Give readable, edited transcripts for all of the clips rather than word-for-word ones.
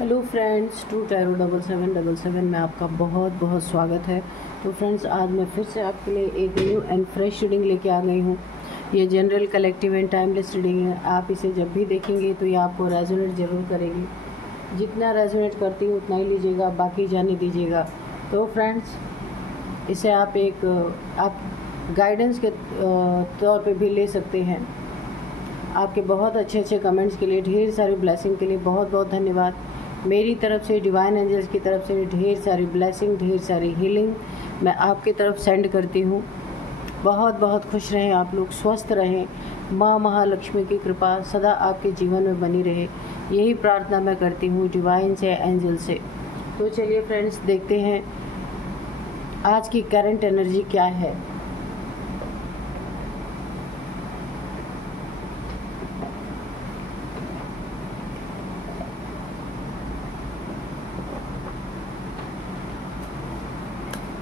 Hello friends, to tarot 7777 में आपका बहुत बहुत स्वागत है। तो फ्रेंड्स, आज मैं फिर से आपके लिए एक न्यू एंड फ्रेश रीडिंग लेके आ गई हूँ। ये general, collective and timeless reading है। आप इसे जब भी देखेंगे तो ये आपको रेजोनेट ज़रूर करेगी। जितना रेजोनेट करती है उतना ही लीजिएगा, बाकी जाने दीजिएगा। तो फ्रेंड्स, इसे आप गाइडेंस के तौर पे भी ले सकते हैं। आपके बहुत अच्छे कमेंट्स के लिए, ढेर सारी ब्लेसिंग के लिए बहुत बहुत धन्यवाद। मेरी तरफ से, डिवाइन एंजल्स की तरफ से ढेर सारी ब्लेसिंग, ढेर सारी हीलिंग मैं आपकी तरफ सेंड करती हूँ। बहुत बहुत खुश रहें आप लोग, स्वस्थ रहें। माँ महालक्ष्मी की कृपा सदा आपके जीवन में बनी रहे, यही प्रार्थना मैं करती हूँ डिवाइन से, एंजल से। तो चलिए फ्रेंड्स, देखते हैं आज की करंट एनर्जी क्या है।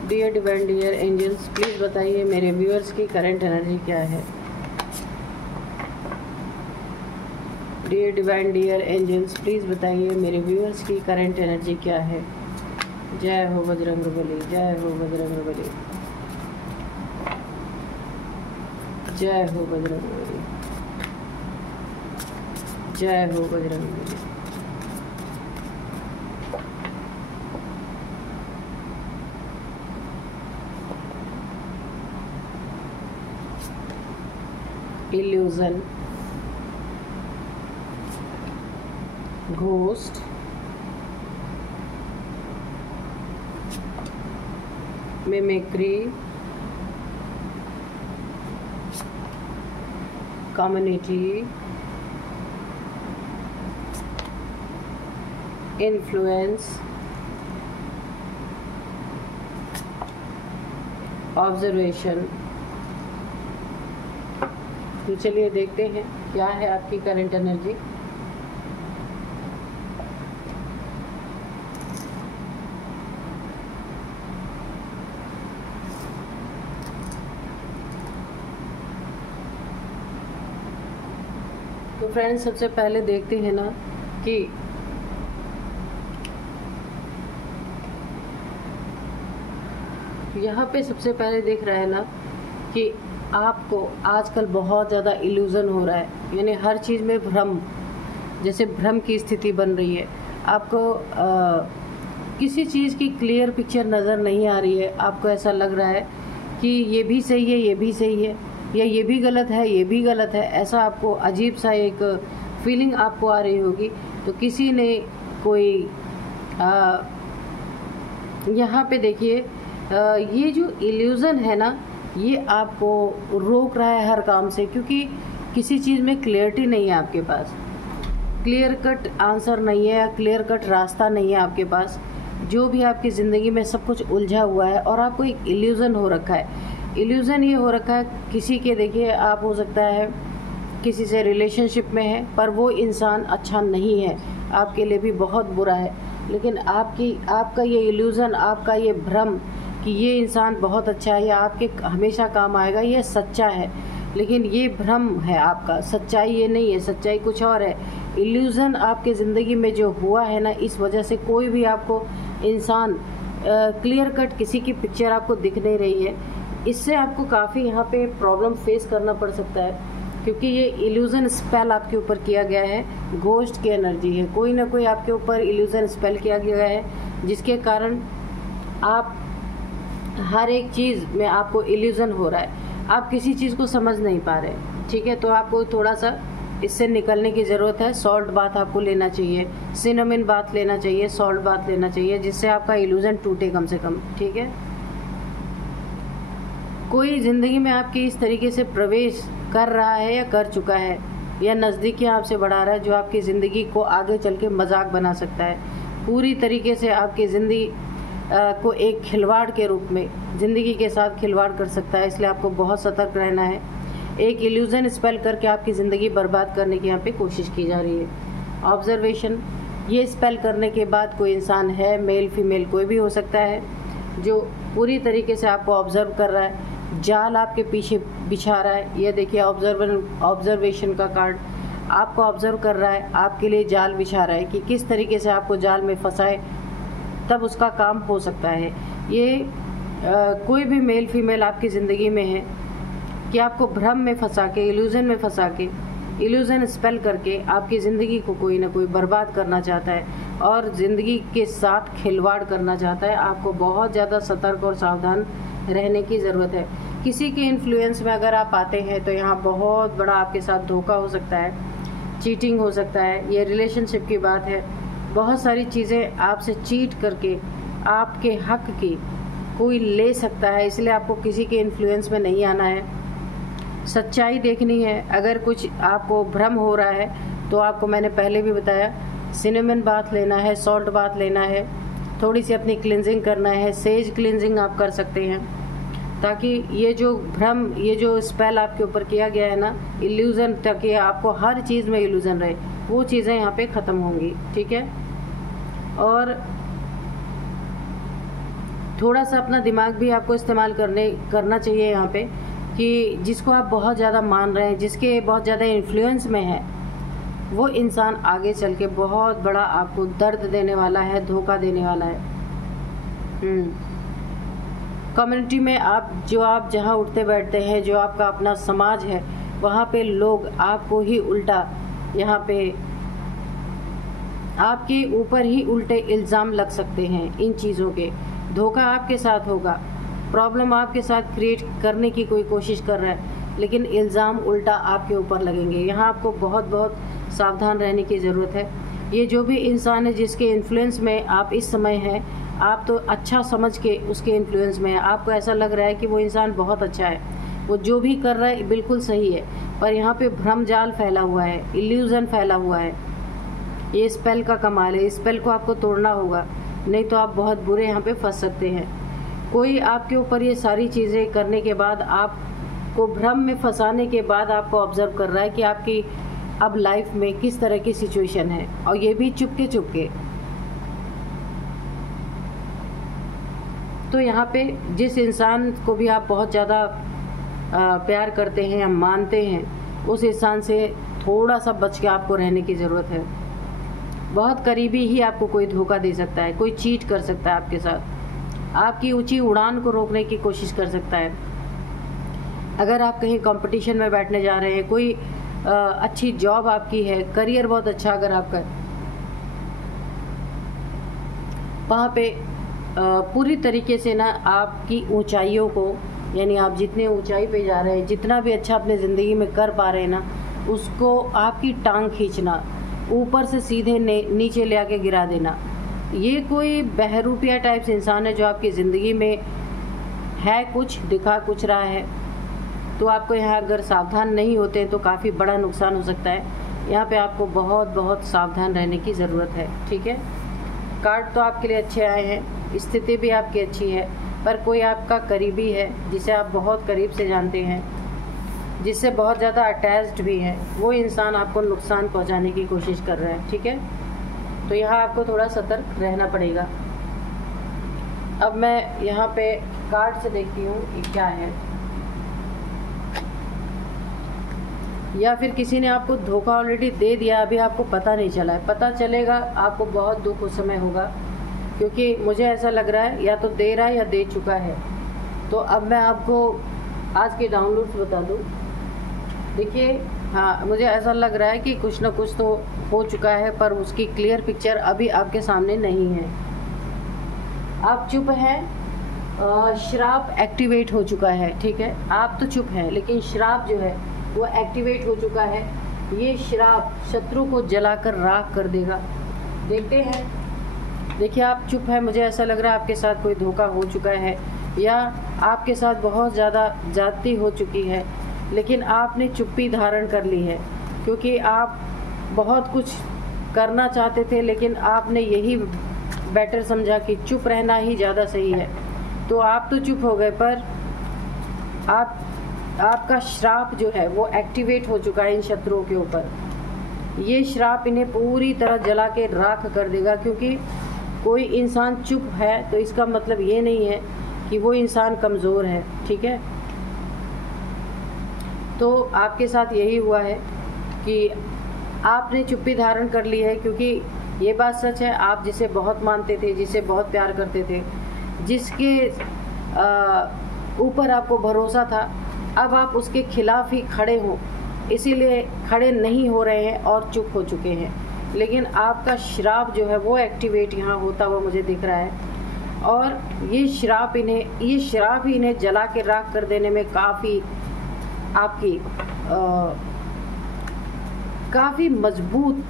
Dear divine, dear angels, please बताइए मेरे व्यूअर्स की करंट एनर्जी क्या है। Dear divine, dear angels, please बताइए मेरे व्यूअर्स की करंट एनर्जी क्या है। जय हो बजरंगबली, जय हो बजरंगबली, जय हो बजरंगबली, जय हो Bajrangbali. illusion, ghost, mimicry, community, influence, observation। तो चलिए देखते हैं क्या है आपकी करंट एनर्जी। तो फ्रेंड्स, सबसे पहले देखते हैं ना कि यहाँ पे सबसे पहले दिख रहा है ना कि आपको आजकल बहुत ज़्यादा इल्यूज़न हो रहा है, यानी हर चीज़ में भ्रम, जैसे भ्रम की स्थिति बन रही है। आपको किसी चीज़ की क्लियर पिक्चर नज़र नहीं आ रही है। आपको ऐसा लग रहा है कि ये भी सही है, ये भी सही है, या ये भी गलत है, ये भी गलत है। ऐसा आपको अजीब सा एक फीलिंग आपको आ रही होगी। तो किसी ने कोई यहाँ पे देखिए, ये जो इल्यूज़न है ना, ये आपको रोक रहा है हर काम से, क्योंकि किसी चीज़ में क्लियरिटी नहीं है आपके पास, क्लियर कट आंसर नहीं है, क्लियर कट रास्ता नहीं है आपके पास। जो भी आपकी ज़िंदगी में सब कुछ उलझा हुआ है और आपको एक इल्यूज़न हो रखा है। इल्यूज़न ये हो रखा है किसी के, देखिए आप हो सकता है किसी से रिलेशनशिप में है, पर वो इंसान अच्छा नहीं है, आपके लिए भी बहुत बुरा है। लेकिन आपका ये इल्यूज़न, आपका ये भ्रम कि ये इंसान बहुत अच्छा है या आपके हमेशा काम आएगा, ये सच्चा है। लेकिन ये भ्रम है आपका, सच्चाई ये नहीं है, सच्चाई कुछ और है। इल्यूज़न आपके ज़िंदगी में जो हुआ है ना, इस वजह से कोई भी आपको इंसान क्लियर कट किसी की पिक्चर आपको दिख नहीं रही है। इससे आपको काफ़ी यहाँ पे प्रॉब्लम फेस करना पड़ सकता है, क्योंकि ये इल्यूज़न स्पेल आपके ऊपर किया गया है। घोस्ट की एनर्जी है, कोई ना कोई आपके ऊपर इल्यूज़न स्पेल किया गया है, जिसके कारण आप हर एक चीज़ में आपको इल्यूज़न हो रहा है। आप किसी चीज़ को समझ नहीं पा रहे, ठीक है। तो आपको थोड़ा सा इससे निकलने की ज़रूरत है। सॉल्ट बाथ आपको लेना चाहिए, सिनेमन बाथ लेना चाहिए, सॉल्ट बाथ लेना चाहिए, जिससे आपका इल्यूज़न टूटे कम से कम, ठीक है। कोई ज़िंदगी में आपकी इस तरीके से प्रवेश कर रहा है या कर चुका है, या नज़दीकियाँ आपसे बढ़ा रहा है, जो आपकी ज़िंदगी को आगे चल के मजाक बना सकता है। पूरी तरीके से आपकी ज़िंदगी को एक खिलवाड़ के रूप में ज़िंदगी के साथ खिलवाड़ कर सकता है। इसलिए आपको बहुत सतर्क रहना है। एक इल्यूज़न स्पेल करके आपकी ज़िंदगी बर्बाद करने की यहाँ पे कोशिश की जा रही है। ऑब्जर्वेशन, ये स्पेल करने के बाद कोई इंसान है, मेल फीमेल कोई भी हो सकता है, जो पूरी तरीके से आपको ऑब्जर्व कर रहा है, जाल आपके पीछे बिछा रहा है। ये देखिए ऑब्जर्वेशन का कार्ड। आपको ऑब्जर्व कर रहा है, आपके लिए जाल बिछा रहा है कि किस तरीके से आपको जाल में फंसाए, तब उसका काम हो सकता है। ये कोई भी मेल फीमेल आपकी ज़िंदगी में है कि आपको भ्रम में फंसा के, इल्यूज़न में फंसा के, इल्यूज़न स्पेल करके आपकी ज़िंदगी को कोई ना कोई बर्बाद करना चाहता है और ज़िंदगी के साथ खिलवाड़ करना चाहता है। आपको बहुत ज़्यादा सतर्क और सावधान रहने की ज़रूरत है। किसी के इन्फ्लुएंस में अगर आप आते हैं तो यहाँ बहुत बड़ा आपके साथ धोखा हो सकता है, चीटिंग हो सकता है। ये रिलेशनशिप की बात है, बहुत सारी चीज़ें आपसे चीट करके आपके हक की कोई ले सकता है, इसलिए आपको किसी के इन्फ्लुएंस में नहीं आना है। सच्चाई देखनी है। अगर कुछ आपको भ्रम हो रहा है तो आपको मैंने पहले भी बताया, सिनेमन बाथ लेना है, सॉल्ट बाथ लेना है, थोड़ी सी अपनी क्लिनजिंग करना है, सेज क्लिनजिंग आप कर सकते हैं, ताकि ये जो भ्रम, ये जो स्पेल आपके ऊपर किया गया है ना, इल्यूज़न, ताकि आपको हर चीज़ में इल्यूज़न रहे, वो चीज़ें यहाँ पे ख़त्म होंगी। ठीक है। और थोड़ा सा अपना दिमाग भी आपको इस्तेमाल करना चाहिए यहाँ पे, कि जिसको आप बहुत ज़्यादा मान रहे हैं, जिसके बहुत ज़्यादा इन्फ्लुएंस में है, वो इंसान आगे चल के बहुत बड़ा आपको दर्द देने वाला है, धोखा देने वाला है। कम्युनिटी में आप जहाँ उठते बैठते हैं, जो आपका अपना समाज है, वहाँ पे लोग आपको ही उल्टा, यहाँ पे आपके ऊपर ही उल्टे इल्ज़ाम लग सकते हैं इन चीज़ों के। धोखा आपके साथ होगा, प्रॉब्लम आपके साथ क्रिएट करने की कोई कोशिश कर रहा है, लेकिन इल्ज़ाम उल्टा आपके ऊपर लगेंगे। यहाँ आपको बहुत सावधान रहने की ज़रूरत है। ये जो भी इंसान है जिसके इन्फ्लुएंस में आप इस समय हैं, आप तो अच्छा समझ के उसके इन्फ्लुएंस में है, आपको ऐसा लग रहा है कि वो इंसान बहुत अच्छा है, वो जो भी कर रहा है बिल्कुल सही है, पर यहाँ पे भ्रम जाल फैला हुआ है, इल्यूज़न फैला हुआ है। ये स्पेल का कमाल है, इस स्पेल को आपको तोड़ना होगा, नहीं तो आप बहुत बुरे यहाँ पे फंस सकते हैं। कोई आपके ऊपर ये सारी चीज़ें करने के बाद, आपको भ्रम में फंसाने के बाद आपको ऑब्जर्व कर रहा है कि आपकी अब लाइफ में किस तरह की सिचुएशन है, और ये भी चुपके। तो यहाँ पे जिस इंसान को भी आप बहुत ज़्यादा प्यार करते हैं या मानते हैं, उस इंसान से थोड़ा सा बच के आपको रहने की ज़रूरत है। बहुत करीबी ही आपको कोई धोखा दे सकता है, कोई चीट कर सकता है आपके साथ, आपकी ऊंची उड़ान को रोकने की कोशिश कर सकता है। अगर आप कहीं कंपटीशन में बैठने जा रहे हैं, कोई अच्छी जॉब आपकी है, करियर बहुत अच्छा अगर आपका, वहाँ पे पूरी तरीके से ना आपकी ऊंचाइयों को, यानी आप जितने ऊंचाई पे जा रहे हैं, जितना भी अच्छा अपने ज़िंदगी में कर पा रहे हैं ना, उसको आपकी टांग खींचना, ऊपर से सीधे नीचे ले आके गिरा देना। ये कोई बहरूपिया टाइप से इंसान है जो आपकी ज़िंदगी में है, कुछ दिखा कुछ रहा है, तो आपको यहाँ अगर सावधान नहीं होते तो काफ़ी बड़ा नुकसान हो सकता है। यहाँ पे आपको बहुत सावधान रहने की ज़रूरत है। ठीक है। कार्ड तो आपके लिए अच्छे आए हैं, स्थिति भी आपकी अच्छी है, पर कोई आपका करीबी है जिसे आप बहुत करीब से जानते हैं, जिससे बहुत ज़्यादा अटैच्ड भी है, वो इंसान आपको नुकसान पहुंचाने की कोशिश कर रहा है। ठीक है। तो यहाँ आपको थोड़ा सतर्क रहना पड़ेगा। अब मैं यहाँ पे कार्ड से देखती हूँ कि क्या है, या फिर किसी ने आपको धोखा ऑलरेडी दे दिया, अभी आपको पता नहीं चला है। पता चलेगा, आपको बहुत दुख उस समय होगा, क्योंकि मुझे ऐसा लग रहा है या तो दे रहा है या दे चुका है। तो अब मैं आपको आज के डाउनलोड्स बता दूँ। देखिए, हाँ, मुझे ऐसा लग रहा है कि कुछ ना कुछ तो हो चुका है, पर उसकी क्लियर पिक्चर अभी आपके सामने नहीं है। आप चुप हैं, श्राप एक्टिवेट हो चुका है। ठीक है। आप तो चुप हैं, लेकिन श्राप जो है वो एक्टिवेट हो चुका है। ये श्राप शत्रु को जलाकर राख कर देगा। देखते हैं। देखिए, आप चुप हैं, मुझे ऐसा लग रहा है आपके साथ कोई धोखा हो चुका है, या आपके साथ बहुत ज़्यादा ज्यादती हो चुकी है, लेकिन आपने चुप्पी धारण कर ली है, क्योंकि आप बहुत कुछ करना चाहते थे, लेकिन आपने यही बेटर समझा कि चुप रहना ही ज़्यादा सही है। तो आप तो चुप हो गए, पर आपका श्राप जो है वो एक्टिवेट हो चुका है इन शत्रुओं के ऊपर। ये श्राप इन्हें पूरी तरह जला के राख कर देगा, क्योंकि कोई इंसान चुप है तो इसका मतलब ये नहीं है कि वो इंसान कमज़ोर है। ठीक है। तो आपके साथ यही हुआ है कि आपने चुप्पी धारण कर ली है, क्योंकि ये बात सच है, आप जिसे बहुत मानते थे, जिसे बहुत प्यार करते थे, जिसके ऊपर आपको भरोसा था, अब आप उसके खिलाफ ही खड़े हों, इसीलिए खड़े नहीं हो रहे हैं और चुप हो चुके हैं। लेकिन आपका श्राप जो है वो एक्टिवेट यहाँ होता हुआ मुझे दिख रहा है, और ये श्राप ही इन्हें जला के राख कर देने में काफ़ी आपकी काफ़ी मजबूत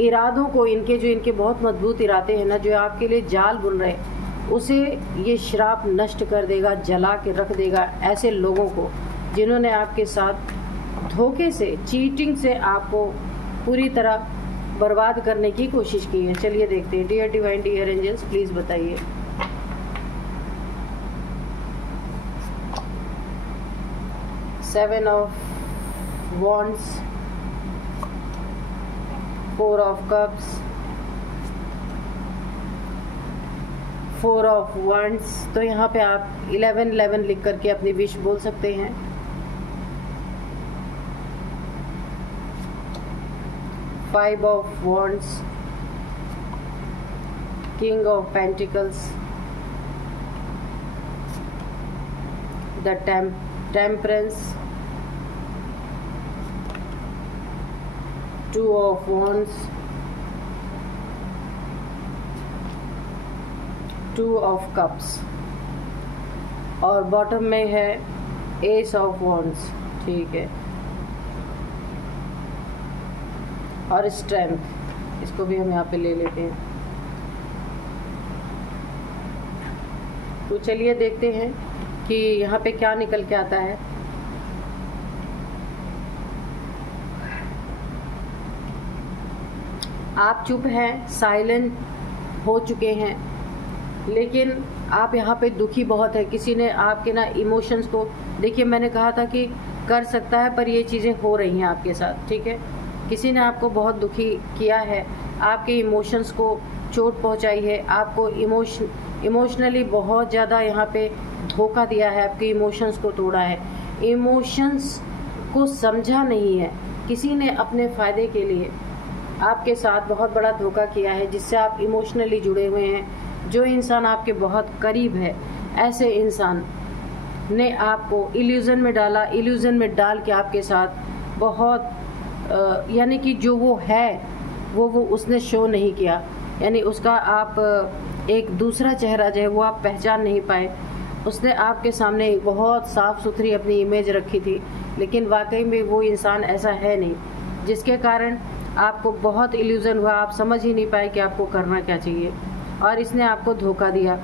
इरादों को, इनके बहुत मजबूत इरादे हैं ना, जो आपके लिए जाल बुन रहे हैं, उसे ये श्राप नष्ट कर देगा, जला के रख देगा ऐसे लोगों को जिन्होंने आपके साथ धोखे से, चीटिंग से आपको पूरी तरह बर्बाद करने की कोशिश की है। चलिए देखते हैं। Dear divine, dear angels, please बताइए। Seven of wands, four of cups, four of wands. तो यहाँ पे आप 11 लिख करके अपनी विश बोल सकते हैं। Five of wands, king of pentacles, the temperance, two of wands, two of cups, और बॉटम में है एस ऑफ वॉन्ड्स। ठीक है, और स्ट्रेंथ, इसको भी हम यहाँ पे ले लेते हैं। तो चलिए देखते हैं कि यहाँ पे क्या निकल के आता है। आप चुप हैं, साइलेंट हो चुके हैं, लेकिन आप यहाँ पे दुखी बहुत है। किसी ने आपके ना इमोशंस को, देखिए मैंने कहा था कि कर सकता है, पर ये चीज़ें हो रही हैं आपके साथ। ठीक है, किसी ने आपको बहुत दुखी किया है, आपके इमोशंस को चोट पहुंचाई है, आपको इमोशनली बहुत ज़्यादा यहाँ पे धोखा दिया है, आपके इमोशंस को तोड़ा है, इमोशंस को समझा नहीं है। किसी ने अपने फ़ायदे के लिए आपके साथ बहुत बड़ा धोखा किया है, जिससे आप इमोशनली जुड़े हुए हैं। जो इंसान आपके बहुत करीब है, ऐसे इंसान ने आपको इल्यूज़न में डाला, इल्यूज़न में डाल के आपके साथ बहुत यानी कि जो वो है वो उसने शो नहीं किया, यानी उसका आप एक दूसरा चेहरा जो है वो आप पहचान नहीं पाए। उसने आपके सामने एक बहुत साफ़ सुथरी अपनी इमेज रखी थी, लेकिन वाकई में वो इंसान ऐसा है नहीं, जिसके कारण आपको बहुत इल्यूज़न हुआ, आप समझ ही नहीं पाए कि आपको करना क्या चाहिए, और इसने आपको धोखा दिया।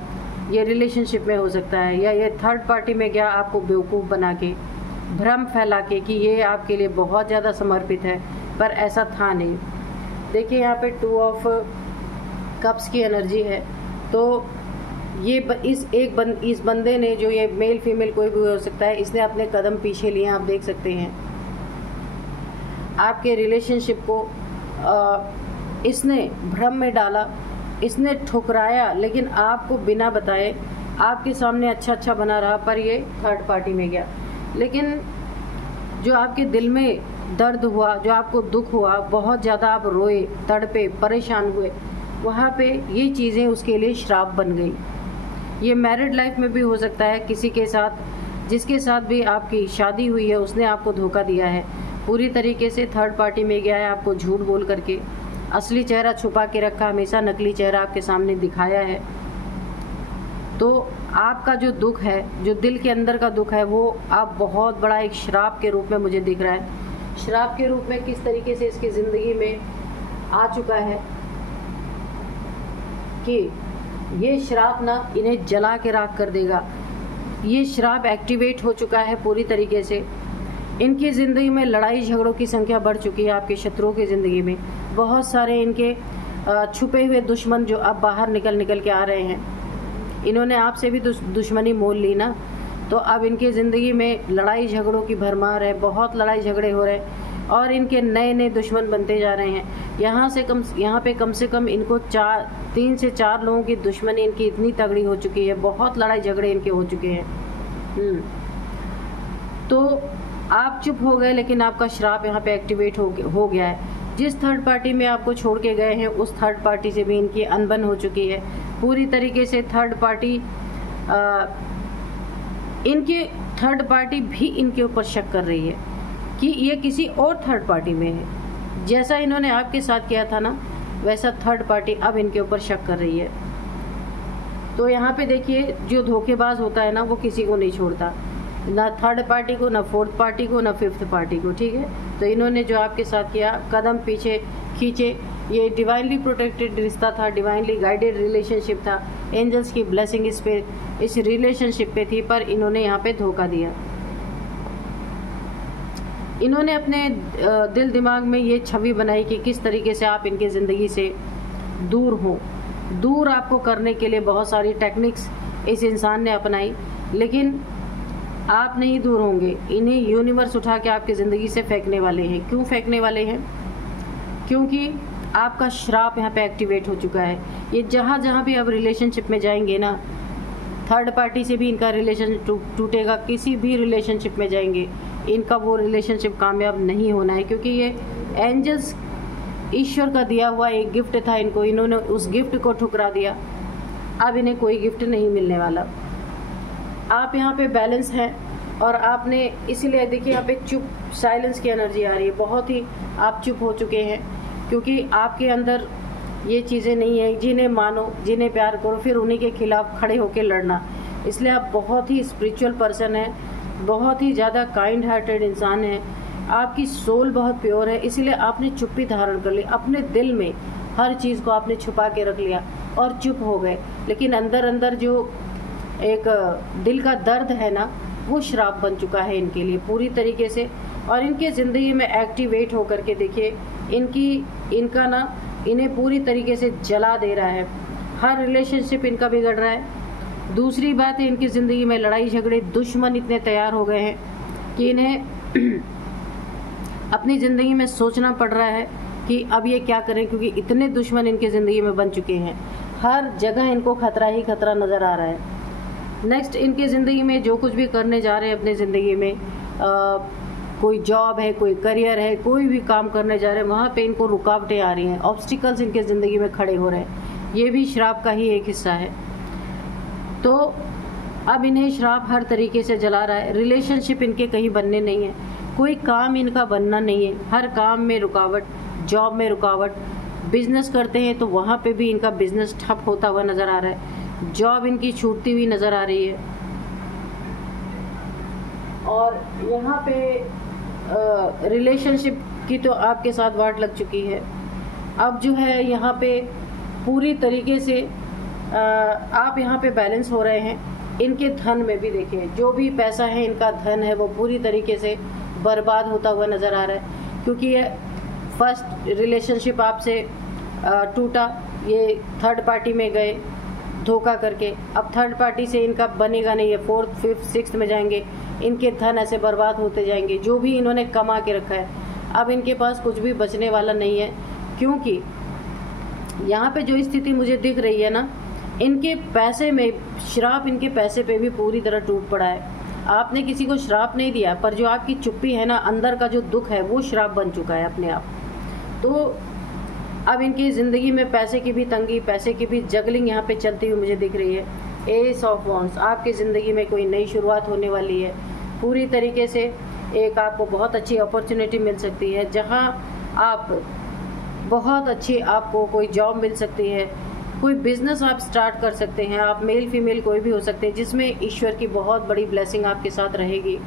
ये रिलेशनशिप में हो सकता है, या ये थर्ड पार्टी में गया आपको बेवकूफ़ बना के, भ्रम फैला के कि ये आपके लिए बहुत ज़्यादा समर्पित है, पर ऐसा था नहीं। देखिए यहाँ पे टू ऑफ कप्स की एनर्जी है, तो ये इस बंदे ने, जो ये मेल फीमेल कोई भी हो सकता है, इसने अपने कदम पीछे लिए, आप देख सकते हैं। आपके रिलेशनशिप को इसने भ्रम में डाला, इसने ठुकराया, लेकिन आपको बिना बताए आपके सामने अच्छा बना रहा, पर ये थर्ड पार्टी में गया। लेकिन जो आपके दिल में दर्द हुआ, जो आपको दुख हुआ, बहुत ज़्यादा आप रोए, तड़पे, परेशान हुए, वहाँ पे ये चीज़ें उसके लिए श्राप बन गई। ये मैरिड लाइफ में भी हो सकता है, किसी के साथ, जिसके साथ भी आपकी शादी हुई है, उसने आपको धोखा दिया है, पूरी तरीके से थर्ड पार्टी में गया है, आपको झूठ बोल करके, असली चेहरा छुपा के रखा, हमेशा नकली चेहरा आपके सामने दिखाया है। तो आपका जो दुख है, जो दिल के अंदर का दुख है, वो आप बहुत बड़ा एक श्राप के रूप में मुझे दिख रहा है। श्राप के रूप में किस तरीके से इसकी ज़िंदगी में आ चुका है कि ये श्राप ना इन्हें जला के राख कर देगा। ये श्राप एक्टिवेट हो चुका है पूरी तरीके से। इनकी ज़िंदगी में लड़ाई झगड़ों की संख्या बढ़ चुकी है। आपके शत्रुओं की ज़िंदगी में बहुत सारे इनके छुपे हुए दुश्मन जो अब बाहर निकल के आ रहे हैं। इन्होंने आपसे भी दुश्मनी मोल ली ना, तो अब इनकी ज़िंदगी में लड़ाई झगड़ों की भरमार है, बहुत लड़ाई झगड़े हो रहे हैं, और इनके नए नए दुश्मन बनते जा रहे हैं। यहाँ पे कम से कम इनको 3 से 4 लोगों की दुश्मनी इनकी इतनी तगड़ी हो चुकी है, बहुत लड़ाई झगड़े इनके हो चुके हैं। तो आप चुप हो गए, लेकिन आपका श्राप यहाँ पे एक्टिवेट हो गया है। जिस थर्ड पार्टी में आपको छोड़ के गए हैं उस थर्ड पार्टी से भी इनकी अनबन हो चुकी है पूरी तरीके से। थर्ड पार्टी भी इनके ऊपर शक कर रही है कि ये किसी और थर्ड पार्टी में है। जैसा इन्होंने आपके साथ किया था ना, वैसा थर्ड पार्टी अब इनके ऊपर शक कर रही है। तो यहाँ पे देखिए, जो धोखेबाज होता है ना, वो किसी को नहीं छोड़ता, ना थर्ड पार्टी को, ना फोर्थ पार्टी को, ना फिफ्थ पार्टी को, ठीक है। तो इन्होंने जो आपके साथ किया, कदम पीछे खींचे। ये डिवाइनली प्रोटेक्टेड रिश्ता था, डिवाइनली गाइडेड रिलेशनशिप था, एंजल्स की ब्लेसिंग इस रिलेशनशिप पे थी, पर इन्होंने यहाँ पे धोखा दिया। इन्होंने अपने दिल दिमाग में ये छवि बनाई कि किस तरीके से आप इनकी ज़िंदगी से दूर हो। दूर आपको करने के लिए बहुत सारी टेक्निक्स इस इंसान ने अपनाई, लेकिन आप नहीं दूर होंगे। इन्हें यूनिवर्स उठा के आपकी ज़िंदगी से फेंकने वाले हैं। क्यों फेंकने वाले हैं? क्योंकि आपका श्राप यहाँ पे एक्टिवेट हो चुका है। ये जहाँ जहाँ भी अब रिलेशनशिप में जाएंगे ना, थर्ड पार्टी से भी इनका रिलेशन टूटेगा। किसी भी रिलेशनशिप में जाएंगे, इनका वो रिलेशनशिप कामयाब नहीं होना है, क्योंकि ये एंजल्स, ईश्वर का दिया हुआ एक गिफ्ट था इनको, इन्होंने उस गिफ्ट को ठुकरा दिया। अब इन्हें कोई गिफ्ट नहीं मिलने वाला। आप यहाँ पे बैलेंस हैं, और आपने इसीलिए देखिए यहाँ पे चुप, साइलेंस की एनर्जी आ रही है। बहुत ही आप चुप हो चुके हैं, क्योंकि आपके अंदर ये चीज़ें नहीं है। जिन्हें मानो, जिन्हें प्यार करो, फिर उन्हीं के खिलाफ खड़े होकर लड़ना। इसलिए आप बहुत ही स्पिरिचुअल पर्सन हैं, बहुत ही ज़्यादा काइंड हार्टेड इंसान हैं, आपकी सोल बहुत प्योर है। इसलिए आपने चुप्पी धारण कर ली, अपने दिल में हर चीज़ को आपने छुपा के रख लिया और चुप हो गए। लेकिन अंदर अंदर जो एक दिल का दर्द है ना, वो श्राप बन चुका है इनके लिए पूरी तरीके से। और इनके ज़िंदगी में एक्टिवेट होकर के देखिए, इनका ना, इन्हें पूरी तरीके से जला दे रहा है। हर रिलेशनशिप इनका बिगड़ रहा है। दूसरी बात है, इनकी ज़िंदगी में लड़ाई झगड़े, दुश्मन इतने तैयार हो गए हैं कि इन्हें अपनी ज़िंदगी में सोचना पड़ रहा है कि अब ये क्या करें, क्योंकि इतने दुश्मन इनकी ज़िंदगी में बन चुके हैं। हर जगह इनको खतरा ही खतरा नज़र आ रहा है। नेक्स्ट, इनकी ज़िंदगी में जो कुछ भी करने जा रहे हैं अपनी ज़िंदगी में, कोई जॉब है, कोई करियर है, कोई भी काम करने जा रहे हैं, वहाँ पे इनको रुकावटें आ रही हैं, ऑब्स्टिकल्स इनके ज़िंदगी में खड़े हो रहे हैं। ये भी श्राप का ही एक हिस्सा है। तो अब इन्हें श्राप हर तरीके से जला रहा है। रिलेशनशिप इनके कहीं बनने नहीं है, कोई काम इनका बनना नहीं है, हर काम में रुकावट, जॉब में रुकावट। बिजनेस करते हैं तो वहाँ पे भी इनका बिजनेस ठप होता हुआ नज़र आ रहा है, जॉब इनकी छूटती हुई नज़र आ रही है। और यहाँ पे रिलेशनशिप की तो आपके साथ वाट लग चुकी है। अब जो है यहाँ पे पूरी तरीके से आप यहाँ पे बैलेंस हो रहे हैं। इनके धन में भी देखिए, जो भी पैसा है, इनका धन है, वो पूरी तरीके से बर्बाद होता हुआ नज़र आ रहा है, क्योंकि ये फर्स्ट रिलेशनशिप आपसे टूटा, ये थर्ड पार्टी में गए धोखा करके। अब थर्ड पार्टी से इनका बनेगा नहीं, ये फोर्थ, फिफ्थ, सिक्स्थ में जाएंगे, इनके धन ऐसे बर्बाद होते जाएंगे, जो भी इन्होंने कमा के रखा है। अब इनके पास कुछ भी बचने वाला नहीं है, क्योंकि यहाँ पे जो स्थिति मुझे दिख रही है ना, इनके पैसे में श्राप, इनके पैसे पे भी पूरी तरह टूट पड़ा है। आपने किसी को श्राप नहीं दिया, पर जो आपकी चुप्पी है ना, अंदर का जो दुख है, वो श्राप बन चुका है अपने आप। तो अब इनकी ज़िंदगी में पैसे की भी तंगी, पैसे की भी जगलिंग यहाँ पे चलती हुई मुझे दिख रही है। एस ऑफ वॉन्ड्स, आपकी ज़िंदगी में कोई नई शुरुआत होने वाली है पूरी तरीके से। एक आपको बहुत अच्छी अपॉर्चुनिटी मिल सकती है, जहाँ आप बहुत अच्छी, आपको कोई जॉब मिल सकती है, कोई बिजनेस आप स्टार्ट कर सकते हैं। आप मेल फीमेल कोई भी हो सकते हैं, जिसमें ईश्वर की बहुत बड़ी ब्लेसिंग आपके साथ रहेगी।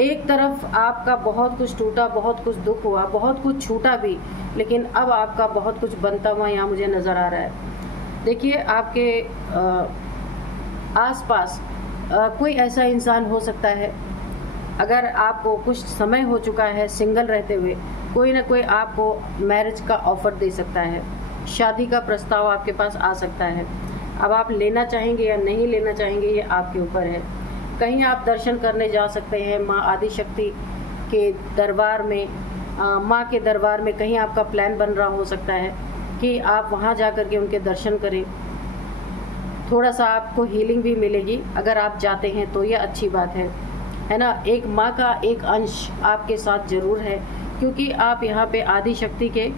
एक तरफ आपका बहुत कुछ टूटा, बहुत कुछ दुख हुआ, बहुत कुछ छूटा भी, लेकिन अब आपका बहुत कुछ बनता हुआ यहाँ मुझे नज़र आ रहा है। देखिए, आपके आसपास कोई ऐसा इंसान हो सकता है, अगर आपको कुछ समय हो चुका है सिंगल रहते हुए, कोई ना कोई आपको मैरिज का ऑफ़र दे सकता है, शादी का प्रस्ताव आपके पास आ सकता है। अब आप लेना चाहेंगे या नहीं लेना चाहेंगे, ये आपके ऊपर है। कहीं आप दर्शन करने जा सकते हैं माँ आदिशक्ति के दरबार में, माँ के दरबार में कहीं आपका प्लान बन रहा हो सकता है कि आप वहाँ जा कर के उनके दर्शन करें। थोड़ा सा आपको हीलिंग भी मिलेगी अगर आप जाते हैं तो, ये अच्छी बात है। है ना, एक माँ का एक अंश आपके साथ जरूर है, क्योंकि आप यहाँ पे आदि शक्ति के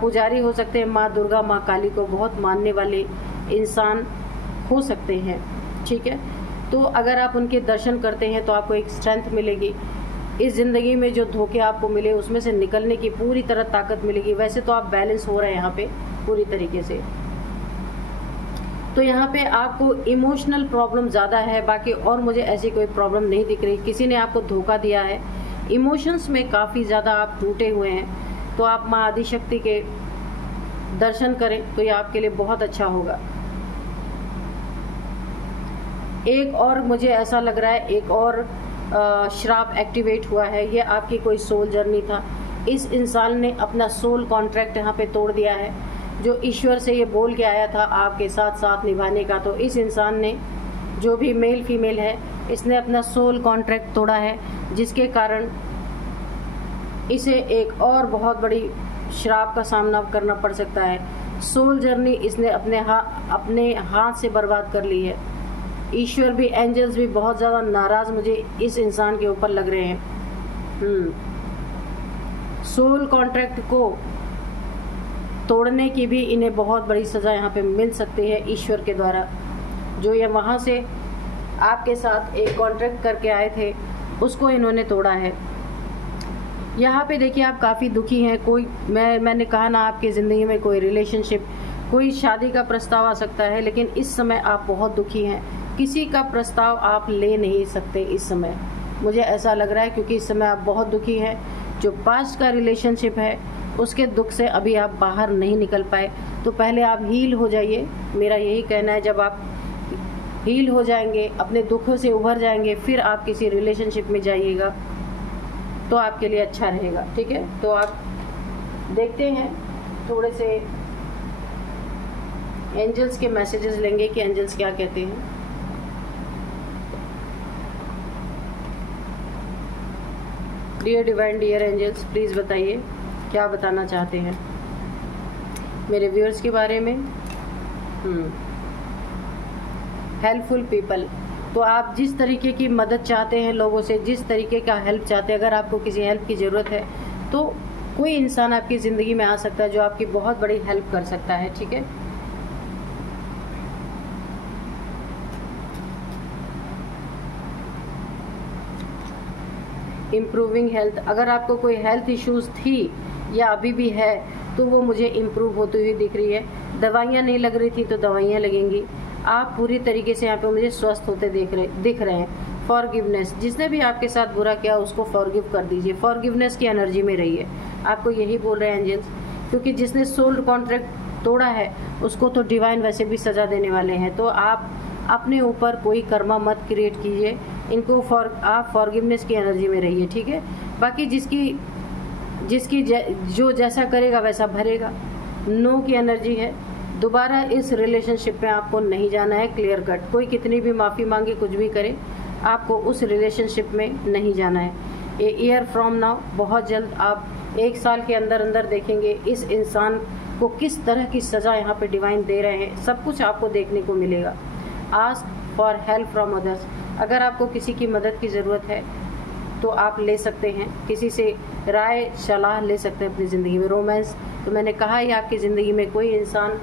पुजारी हो सकते हैं। माँ दुर्गा, माँ काली को बहुत मानने वाले इंसान हो सकते हैं, ठीक है। तो अगर आप उनके दर्शन करते हैं तो आपको एक स्ट्रेंथ मिलेगी। इस ज़िंदगी में जो धोखे आपको मिले उसमें से निकलने की पूरी तरह ताकत मिलेगी। वैसे तो आप बैलेंस हो रहे हैं यहाँ पे पूरी तरीके से। तो यहाँ पे आपको इमोशनल प्रॉब्लम ज़्यादा है, बाकी और मुझे ऐसी कोई प्रॉब्लम नहीं दिख रही। किसी ने आपको धोखा दिया है, इमोशंस में काफ़ी ज़्यादा आप टूटे हुए हैं, तो आप माँ आदिशक्ति के दर्शन करें तो ये आपके लिए बहुत अच्छा होगा। एक और मुझे ऐसा लग रहा है, एक और श्राप एक्टिवेट हुआ है। ये आपकी कोई सोल जर्नी था। इस इंसान ने अपना सोल कॉन्ट्रैक्ट यहाँ पे तोड़ दिया है, जो ईश्वर से ये बोल के आया था आपके साथ साथ निभाने का। तो इस इंसान ने, जो भी मेल फीमेल है, इसने अपना सोल कॉन्ट्रैक्ट तोड़ा है, जिसके कारण इसे एक और बहुत बड़ी श्राप का सामना करना पड़ सकता है। सोल जर्नी इसने अपने हाथ से बर्बाद कर ली है। ईश्वर भी, एंजल्स भी बहुत ज़्यादा नाराज़ मुझे इस इंसान के ऊपर लग रहे हैं। सोल कॉन्ट्रैक्ट को तोड़ने की भी इन्हें बहुत बड़ी सज़ा यहाँ पे मिल सकती है ईश्वर के द्वारा। जो ये वहाँ से आपके साथ एक कॉन्ट्रैक्ट करके आए थे, उसको इन्होंने तोड़ा है। यहाँ पे देखिए आप काफ़ी दुखी हैं। कोई मैंने कहा ना, आपकी ज़िंदगी में कोई रिलेशनशिप, कोई शादी का प्रस्ताव आ सकता है, लेकिन इस समय आप बहुत दुखी हैं। किसी का प्रस्ताव आप ले नहीं सकते इस समय, मुझे ऐसा लग रहा है, क्योंकि इस समय आप बहुत दुखी हैं। जो पास्ट का रिलेशनशिप है उसके दुख से अभी आप बाहर नहीं निकल पाए, तो पहले आप हील हो जाइए। मेरा यही कहना है, जब आप हील हो जाएंगे, अपने दुखों से उभर जाएंगे, फिर आप किसी रिलेशनशिप में जाइएगा तो आपके लिए अच्छा रहेगा, ठीक है। तो आप देखते हैं, थोड़े से एंजल्स के मैसेजेस लेंगे कि एंजल्स क्या कहते हैं। Dear divine, dear angels, please बताइए क्या बताना चाहते हैं मेरे व्यूअर्स के बारे में। हेल्पफुल पीपल, तो आप जिस तरीके की मदद चाहते हैं लोगों से, जिस तरीके का हेल्प चाहते हैं, अगर आपको किसी हेल्प की ज़रूरत है तो कोई इंसान आपकी ज़िंदगी में आ सकता है जो आपकी बहुत बड़ी हेल्प कर सकता है, ठीक है। इम्प्रूविंग हेल्थ, अगर आपको कोई हेल्थ इश्यूज थी या अभी भी है तो वो मुझे इम्प्रूव होती हुई दिख रही है। दवाइयाँ नहीं लग रही थी तो दवाइयाँ लगेंगी। आप पूरी तरीके से यहाँ पे मुझे स्वस्थ होते दिख रहे हैं। फॉरगिवनेस, जिसने भी आपके साथ बुरा किया उसको फॉरगिव कर दीजिए। फॉरगिवनेस की एनर्जी में रहिए, आपको यही बोल रहे हैं एंजल्स, क्योंकि जिसने सोल कॉन्ट्रैक्ट तोड़ा है उसको तो डिवाइन वैसे भी सजा देने वाले हैं। तो आप अपने ऊपर कोई कर्मा मत क्रिएट कीजिए, इनको आप फॉरगिवनेस की एनर्जी में रहिए, ठीक है। बाकी जिसकी जो जैसा करेगा वैसा भरेगा। नो की एनर्जी है, दोबारा इस रिलेशनशिप में आपको नहीं जाना है, क्लियर कट। कोई कितनी भी माफ़ी मांगे, कुछ भी करे, आपको उस रिलेशनशिप में नहीं जाना है। ए ईयर फ्रॉम नाउ, बहुत जल्द आप 1 साल के अंदर अंदर देखेंगे इस इंसान को किस तरह की सज़ा यहाँ पे डिवाइन दे रहे हैं, सब कुछ आपको देखने को मिलेगा। Ask for help from others, अगर आपको किसी की मदद की ज़रूरत है तो आप ले सकते हैं, किसी से राय सलाह ले सकते हैं अपनी ज़िंदगी में। रोमांस, तो मैंने कहा ही आपकी ज़िंदगी में कोई इंसान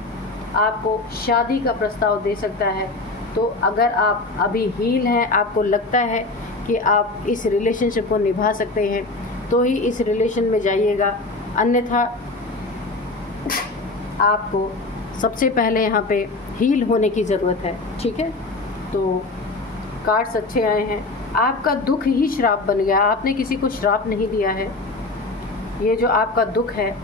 आपको शादी का प्रस्ताव दे सकता है। तो अगर आप अभी हील हैं, आपको लगता है कि आप इस रिलेशनशिप को निभा सकते हैं तो ही इस रिलेशन में जाइएगा, अन्यथा आपको सबसे पहले यहाँ पे हील होने की ज़रूरत है, ठीक है। तो कार्ड्स अच्छे आए हैं। आपका दुख ही श्राप बन गया, आपने किसी को श्राप नहीं दिया है। ये जो आपका दुख है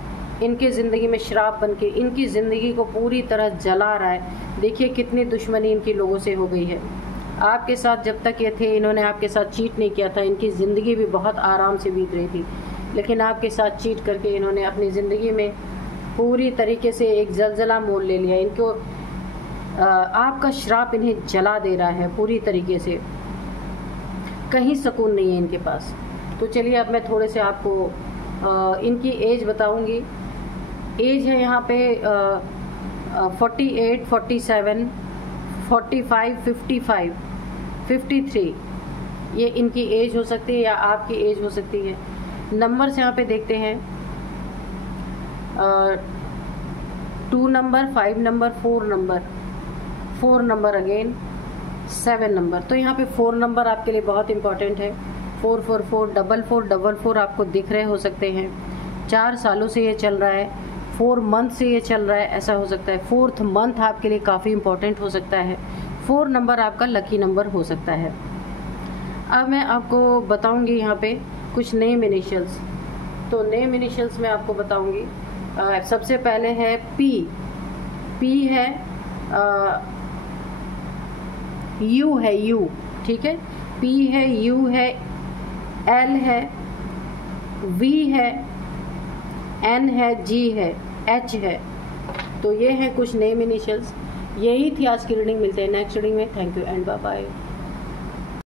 इनके ज़िंदगी में श्राप बन के इनकी ज़िंदगी को पूरी तरह जला रहा है। देखिए कितनी दुश्मनी इनकी लोगों से हो गई है। आपके साथ जब तक ये थे, इन्होंने आपके साथ चीट नहीं किया था, इनकी ज़िंदगी भी बहुत आराम से बीत रही थी, लेकिन आपके साथ चीट करके इन्होंने अपनी ज़िंदगी में पूरी तरीके से एक जलजला मोल ले लिया। इनको आपका श्राप इन्हें जला दे रहा है पूरी तरीके से, कहीं सुकून नहीं है इनके पास। तो चलिए अब मैं थोड़े से आपको इनकी एज बताऊंगी। एज है यहाँ पे 48, 47, 45, 55, 53, ये इनकी एज हो सकती है या आपकी एज हो सकती है। नंबर्स यहाँ पे देखते हैं 2 number, 5 number, 4 number, 4 number again, 7 number. तो यहाँ पे 4 नंबर आपके लिए बहुत इंपॉर्टेंट है। 444 4444 आपको दिख रहे हो सकते हैं। 4 सालों से ये चल रहा है, 4 मंथ से ये चल रहा है, ऐसा हो सकता है। 4th मंथ आपके लिए काफ़ी इंपॉर्टेंट हो सकता है। 4 नंबर आपका लकी नंबर हो सकता है। अब मैं आपको बताऊंगी यहाँ पे कुछ नेम इनिशियल्स। तो नेम इनिशियल्स मैं आपको बताऊंगी। सबसे पहले है पी। पी है, यू है, यू, ठीक है। पी है, यू है, एल है, वी है, एन है, जी है, एच है। तो ये हैं कुछ नेम इनिशियल्स। यही थी आज की रीडिंग। मिलते हैं नेक्स्ट रीडिंग में। Thank you and bye bye.